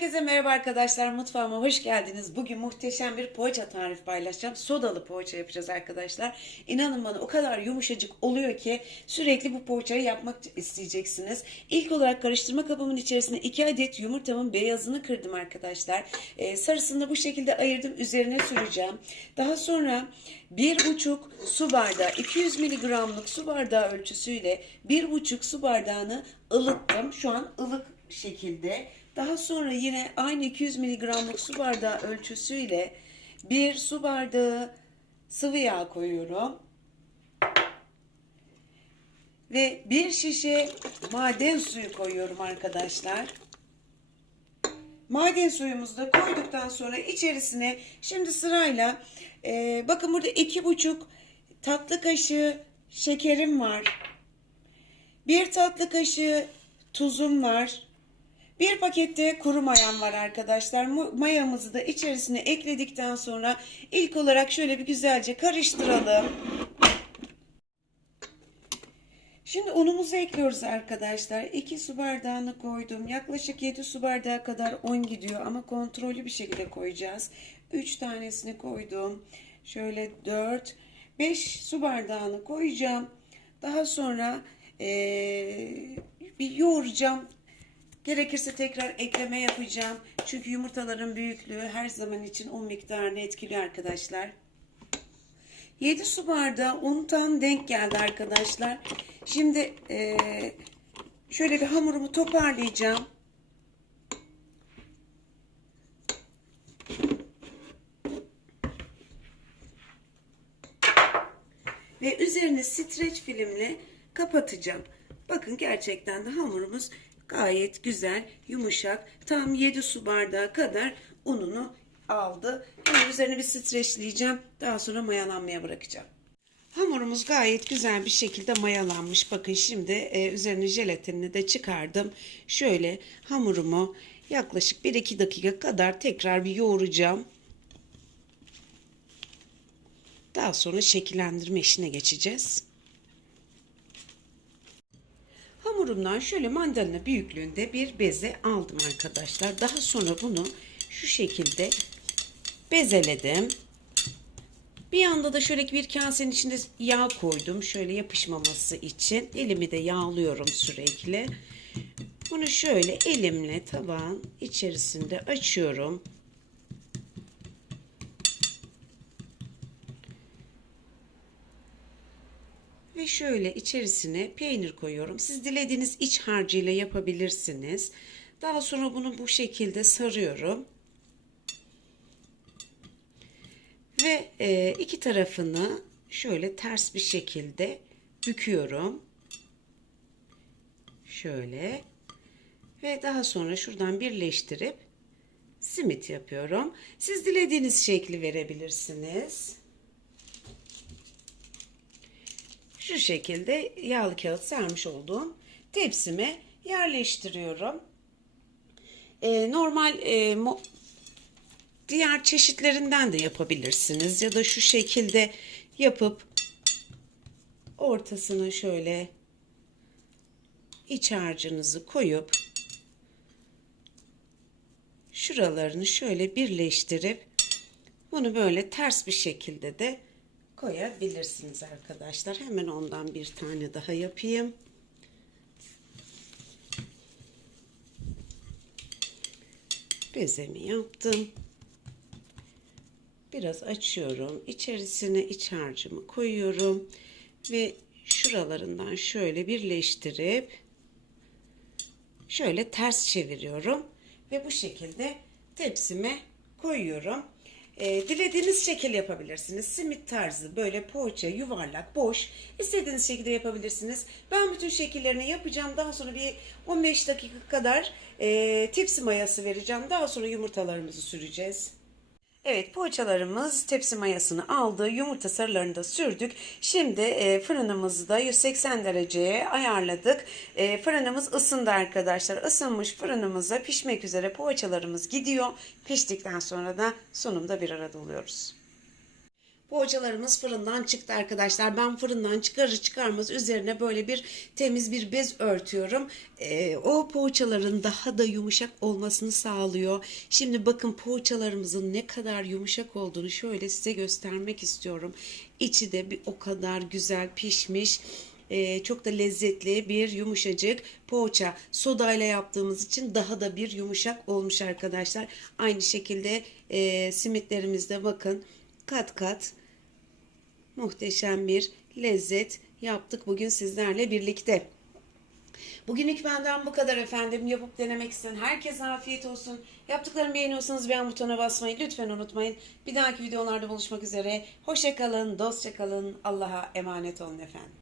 Herkese merhaba arkadaşlar. Mutfağıma hoş geldiniz. Bugün muhteşem bir poğaça tarifi paylaşacağım. Sodalı poğaça yapacağız arkadaşlar. İnanın bana o kadar yumuşacık oluyor ki sürekli bu poğaçayı yapmak isteyeceksiniz. İlk olarak karıştırma kabımın içerisine 2 adet yumurtamın beyazını kırdım arkadaşlar. Ee, sarısını da bu şekilde ayırdım. Üzerine süreceğim. Daha sonra 1,5 su bardağı 200 miligramlık su bardağı ölçüsüyle 1,5 su bardağını ılıttım. Şu an ılık şekilde. Daha sonra yine aynı 200 miligramlık su bardağı ölçüsüyle bir su bardağı sıvı yağ koyuyorum. Ve bir şişe maden suyu koyuyorum arkadaşlar. Maden suyumuzu da koyduktan sonra içerisine şimdi sırayla e, bakın burada iki buçuk tatlı kaşığı şekerim var. Bir tatlı kaşığı tuzum var. Bir pakette kuru mayam var arkadaşlar. Mayamızı da içerisine ekledikten sonra ilk olarak şöyle bir güzelce karıştıralım. Şimdi unumuzu ekliyoruz arkadaşlar. 2 su bardağını koydum. Yaklaşık 7 su bardağı kadar un gidiyor ama kontrollü bir şekilde koyacağız. 3 tanesini koydum. Şöyle 4 5 su bardağını koyacağım. Daha sonra eee, bir yoğuracağım. Gerekirse tekrar ekleme yapacağım. Çünkü yumurtaların büyüklüğü her zaman için un miktarını etkiliyor arkadaşlar. 7 su bardağı un tam denk geldi arkadaşlar. Şimdi eee, şöyle bir hamurumu toparlayacağım. Ve üzerine streç filmle kapatacağım. Bakın gerçekten de hamurumuz gayet güzel, yumuşak. Tam 7 su bardağı kadar ununu aldı. Şimdi üzerine bir streçleyeceğim. Daha sonra mayalanmaya bırakacağım. Hamurumuz gayet güzel bir şekilde mayalanmış. Bakın şimdi e, üzerine jelatinini de çıkardım. Şöyle hamurumu yaklaşık 1-2 dakika kadar tekrar bir yoğuracağım. Daha sonra şekillendirme işine geçeceğiz. Hamurumdan şöyle mandalina büyüklüğünde bir beze aldım arkadaşlar. Daha sonra bunu şu şekilde bezeledim. Bir yanda da şöyle bir kasenin içinde yağ koydum. Şöyle yapışmaması için. Elimi de yağlıyorum sürekli. Bunu şöyle elimle tabağın içerisinde açıyorum. Ve şöyle içerisine peynir koyuyorum. Siz dilediğiniz iç harcıyla yapabilirsiniz. Daha sonra bunu bu şekilde sarıyorum. Ve e, iki tarafını şöyle ters bir şekilde büküyorum. Şöyle. Ve daha sonra şuradan birleştirip simit yapıyorum. Siz dilediğiniz şekli verebilirsiniz. Şu şekilde yağlı kağıt sermiş olduğum tepsime yerleştiriyorum. Ee, normal e, diğer çeşitlerinden de yapabilirsiniz ya da şu şekilde yapıp ortasına şöyle iç harcınızı koyup şuralarını şöyle birleştirip bunu böyle ters bir şekilde de koyabilirsiniz arkadaşlar. Hemen ondan bir tane daha yapayım. Bezemi yaptım. Biraz açıyorum. İçerisine iç harcımı koyuyorum. Ve şuralarından şöyle birleştirip şöyle ters çeviriyorum. Ve bu şekilde tepsime koyuyorum. Ee, dilediğiniz şekil yapabilirsiniz. Simit tarzı böyle poğaça, yuvarlak, boş. istediğiniz şekilde yapabilirsiniz. Ben bütün şekillerini yapacağım. Daha sonra bir 15 dakika kadar e, tepsi mayası vereceğim. Daha sonra yumurtalarımızı süreceğiz. Evet poğaçalarımız tepsi mayasını aldı. Yumurta sarılarını da sürdük. Şimdi e, fırınımızı da 180 dereceye ayarladık. E, fırınımız ısındı arkadaşlar. Isınmış fırınımıza pişmek üzere poğaçalarımız gidiyor. Piştikten sonra da sunumda bir arada oluyoruz. Poğaçalarımız fırından çıktı arkadaşlar. Ben fırından çıkarır çıkarmaz üzerine böyle bir temiz bir bez örtüyorum. Ee, o poğaçaların daha da yumuşak olmasını sağlıyor. Şimdi bakın poğaçalarımızın ne kadar yumuşak olduğunu şöyle size göstermek istiyorum. İçi de bir o kadar güzel pişmiş. Ee, çok da lezzetli bir yumuşacık poğaça. Sodayla yaptığımız için daha da bir yumuşak olmuş arkadaşlar. Aynı şekilde e, simitlerimizde bakın kat kat muhteşem bir lezzet yaptık bugün sizlerle birlikte. Bugünlük benden bu kadar efendim. Yapıp denemek isteyen herkese afiyet olsun. Yaptıklarımı beğeniyorsanız beğen butonuna basmayı lütfen unutmayın. Bir dahaki videolarda buluşmak üzere. Hoşça kalın, dostça kalın. Allah'a emanet olun efendim.